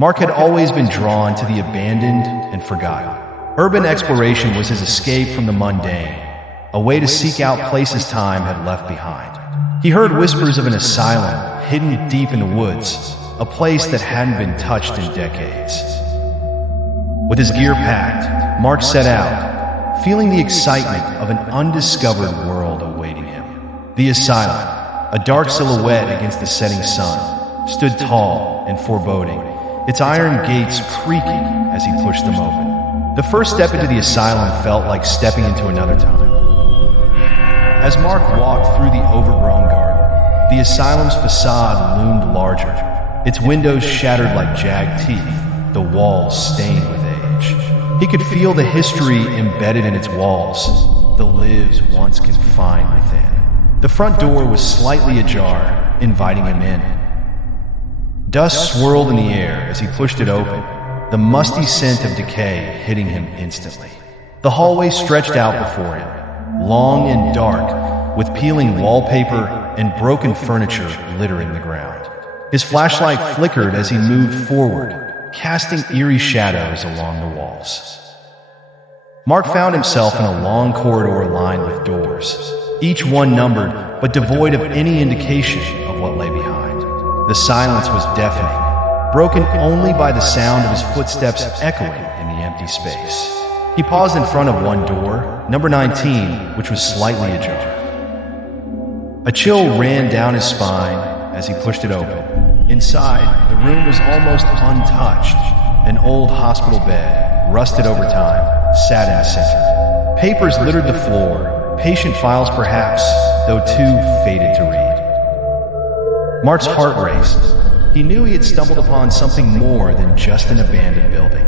Mark had always been drawn to the abandoned and forgotten. Urban exploration was his escape from the mundane, a way to seek out places time had left behind. He heard whispers of an asylum hidden deep in the woods, a place that hadn't been touched in decades. With his gear packed, Mark set out, feeling the excitement of an undiscovered world awaiting him. The asylum, a dark silhouette against the setting sun, stood tall and foreboding, its iron gates creaking as he pushed them open. The first step into the asylum felt like stepping into another time. As Mark walked through the overgrown garden, the asylum's facade loomed larger, its windows shattered like jagged teeth, the walls stained with age. He could feel the history embedded in its walls, the lives once confined within. The front door was slightly ajar, inviting him in. Dust swirled in the air as he pushed it open, the musty scent of decay hitting him instantly. The hallway stretched out before him, long and dark, with peeling wallpaper and broken furniture littering the ground. His flashlight flickered as he moved forward, casting eerie shadows along the walls. Mark found himself in a long corridor lined with doors, each one numbered but devoid of any indication of what lay behind. The silence was deafening, broken only by the sound of his footsteps echoing in the empty space. He paused in front of one door, number 19, which was slightly ajar. A chill ran down his spine as he pushed it open. Inside, the room was almost untouched. An old hospital bed, rusted over time, sat in the center. Papers littered the floor, patient files perhaps, though too faded to read. Mark's heart raced. He knew he had stumbled upon something more than just an abandoned building.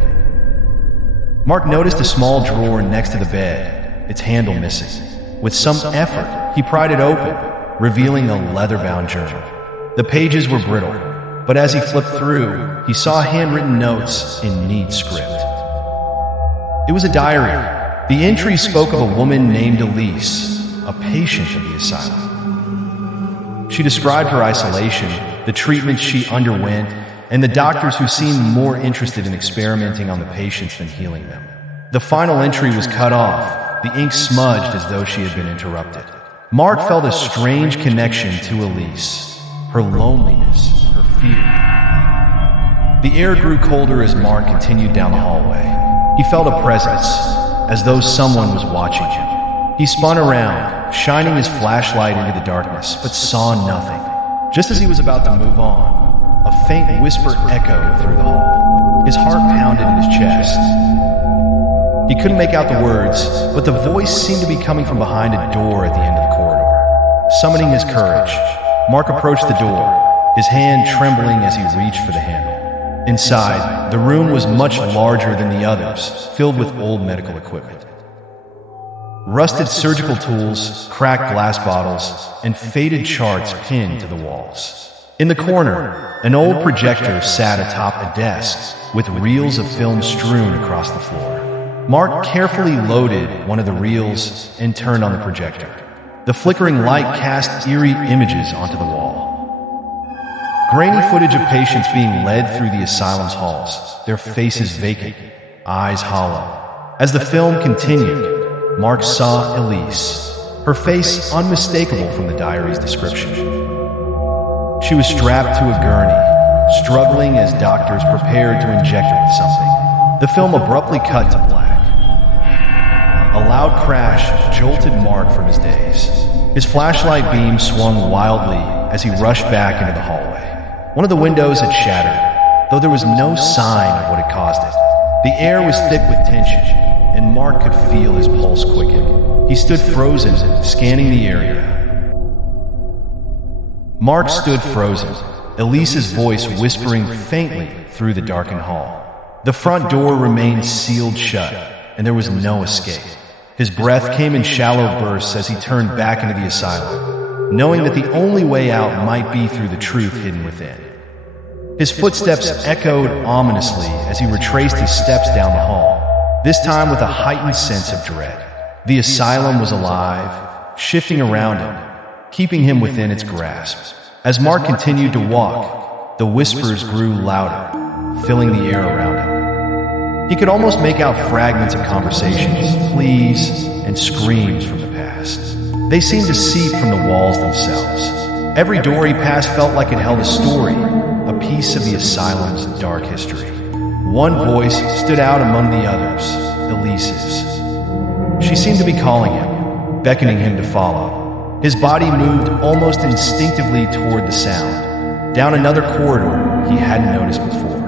Mark noticed a small drawer next to the bed, its handle missing. With some effort, he pried it open, revealing a leather-bound journal. The pages were brittle, but as he flipped through, he saw handwritten notes in neat script. It was a diary. The entry spoke of a woman named Elise, a patient of the asylum. She described her isolation, the treatment she underwent, and the doctors who seemed more interested in experimenting on the patients than healing them. The final entry was cut off, the ink smudged as though she had been interrupted. Mark felt a strange connection to Elise, her loneliness, her fear. The air grew colder as Mark continued down the hallway. He felt a presence, as though someone was watching him. He spun around, shining his flashlight into the darkness, but saw nothing. Just as he was about to move on, a faint whisper echoed through the hall. His heart pounded in his chest. He couldn't make out the words, but the voice seemed to be coming from behind a door at the end of the corridor. Summoning his courage, Mark approached the door, his hand trembling as he reached for the handle. Inside, the room was much larger than the others, filled with old medical equipment. Rusted surgical tools, cracked glass bottles, and faded charts pinned to the walls. In the corner, an old projector sat atop a desk, with reels of film strewn across the floor. Mark carefully loaded one of the reels and turned on the projector. The flickering light cast eerie images onto the wall. Grainy footage of patients being led through the asylum's halls, their faces vacant, eyes hollow. As the film continued, Mark saw Elise, her face unmistakable from the diary's description. She was strapped to a gurney, struggling as doctors prepared to inject her with something. The film abruptly cut to black. A loud crash jolted Mark from his daze. His flashlight beam swung wildly as he rushed back into the hallway. One of the windows had shattered, though there was no sign of what had caused it. The air was thick with tension, and Mark could feel his pulse quicken. He stood frozen, scanning the area. Mark stood frozen, Elise's voice whispering faintly through the darkened hall. The front door remained sealed shut, and there was no escape. His breath came in shallow bursts as he turned back into the asylum, knowing that the only way out might be through the truth hidden within. His footsteps echoed ominously as he retraced his steps down the hall, this time with a heightened sense of dread. The asylum was alive, shifting around him, keeping him within its grasp. As Mark continued to walk, the whispers grew louder, filling the air around him. He could almost make out fragments of conversations, pleas, and screams from the past. They seemed to seep from the walls themselves. Every door he passed felt like it held a story, a piece of the asylum's dark history. One voice stood out among the others, Elise's. She seemed to be calling him, beckoning him to follow. His body moved almost instinctively toward the sound, down another corridor he hadn't noticed before.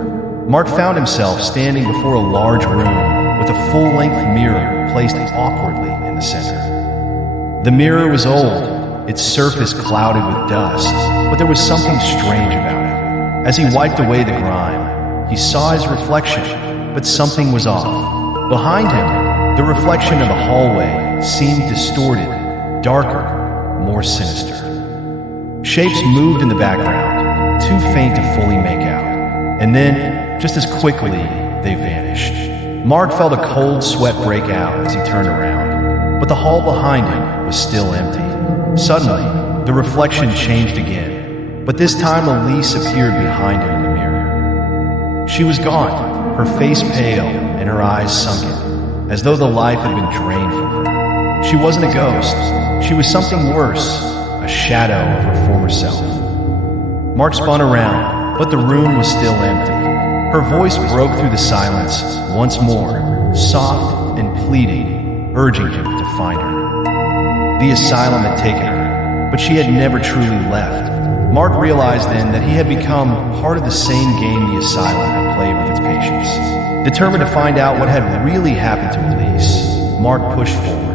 Mark found himself standing before a large room with a full-length mirror placed awkwardly in the center. The mirror was old, its surface clouded with dust, but there was something strange about it. As he wiped away the grime, he saw his reflection, but something was off. Behind him, the reflection of the hallway seemed distorted, darker, more sinister. Shapes moved in the background, too faint to fully make out. And then, just as quickly, they vanished. Mark felt a cold sweat break out as he turned around, but the hall behind him was still empty. Suddenly, the reflection changed again, but this time Elise appeared behind him in the mirror. She was gone, her face pale and her eyes sunken, as though the life had been drained from her. She wasn't a ghost. She was something worse, a shadow of her former self. Mark spun around, but the room was still empty. Her voice broke through the silence once more, soft and pleading, urging him to find her. The asylum had taken her, but she had never truly left. Mark realized then that he had become part of the same game the asylum had played with its patients. Determined to find out what had really happened to Elise, Mark pushed forward.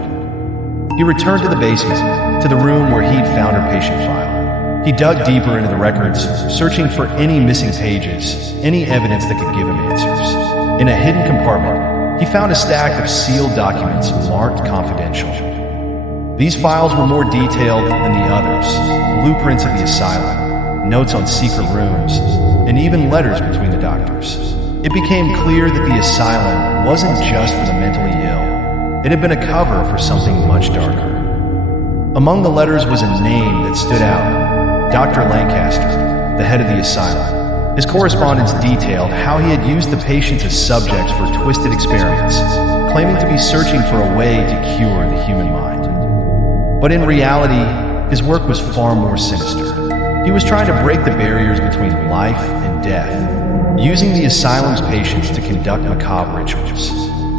He returned to the basement, to the room where he'd found her patient file. He dug deeper into the records, searching for any missing pages, any evidence that could give him answers. In a hidden compartment, he found a stack of sealed documents marked confidential. These files were more detailed than the others, blueprints of the asylum, notes on secret rooms, and even letters between the doctors. It became clear that the asylum wasn't just for the mentally ill. It had been a cover for something much darker. Among the letters was a name that stood out. Dr. Lancaster, the head of the asylum. His correspondence detailed how he had used the patients as subjects for twisted experiments, claiming to be searching for a way to cure the human mind. But in reality, his work was far more sinister. He was trying to break the barriers between life and death, using the asylum's patients to conduct macabre rituals.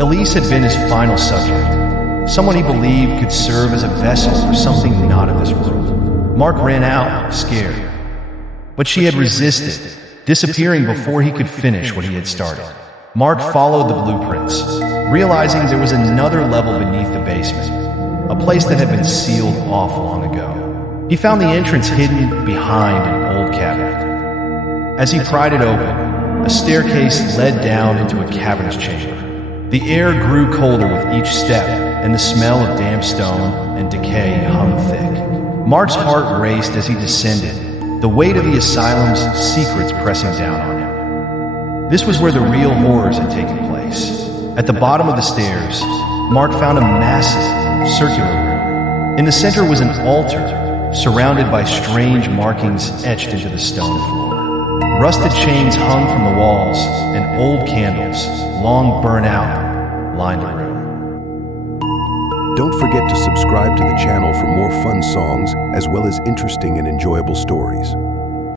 Elise had been his final subject, someone he believed could serve as a vessel for something not of this world. Mark ran out, scared. But she had resisted, disappearing before he could finish what he had started. Mark followed the blueprints, realizing there was another level beneath the basement, a place that had been sealed off long ago. He found the entrance hidden behind an old cabinet. As he pried it open, a staircase led down into a cavernous chamber. The air grew colder with each step, and the smell of damp stone and decay hung thick. Mark's heart raced as he descended, the weight of the asylum's secrets pressing down on him. This was where the real horrors had taken place. At the bottom of the stairs, Mark found a massive, circular room. In the center was an altar, surrounded by strange markings etched into the stone floor. Rusted chains hung from the walls, and old candles, long burnt out, lined the room. Don't forget to subscribe to the channel for more fun songs, as well as interesting and enjoyable stories.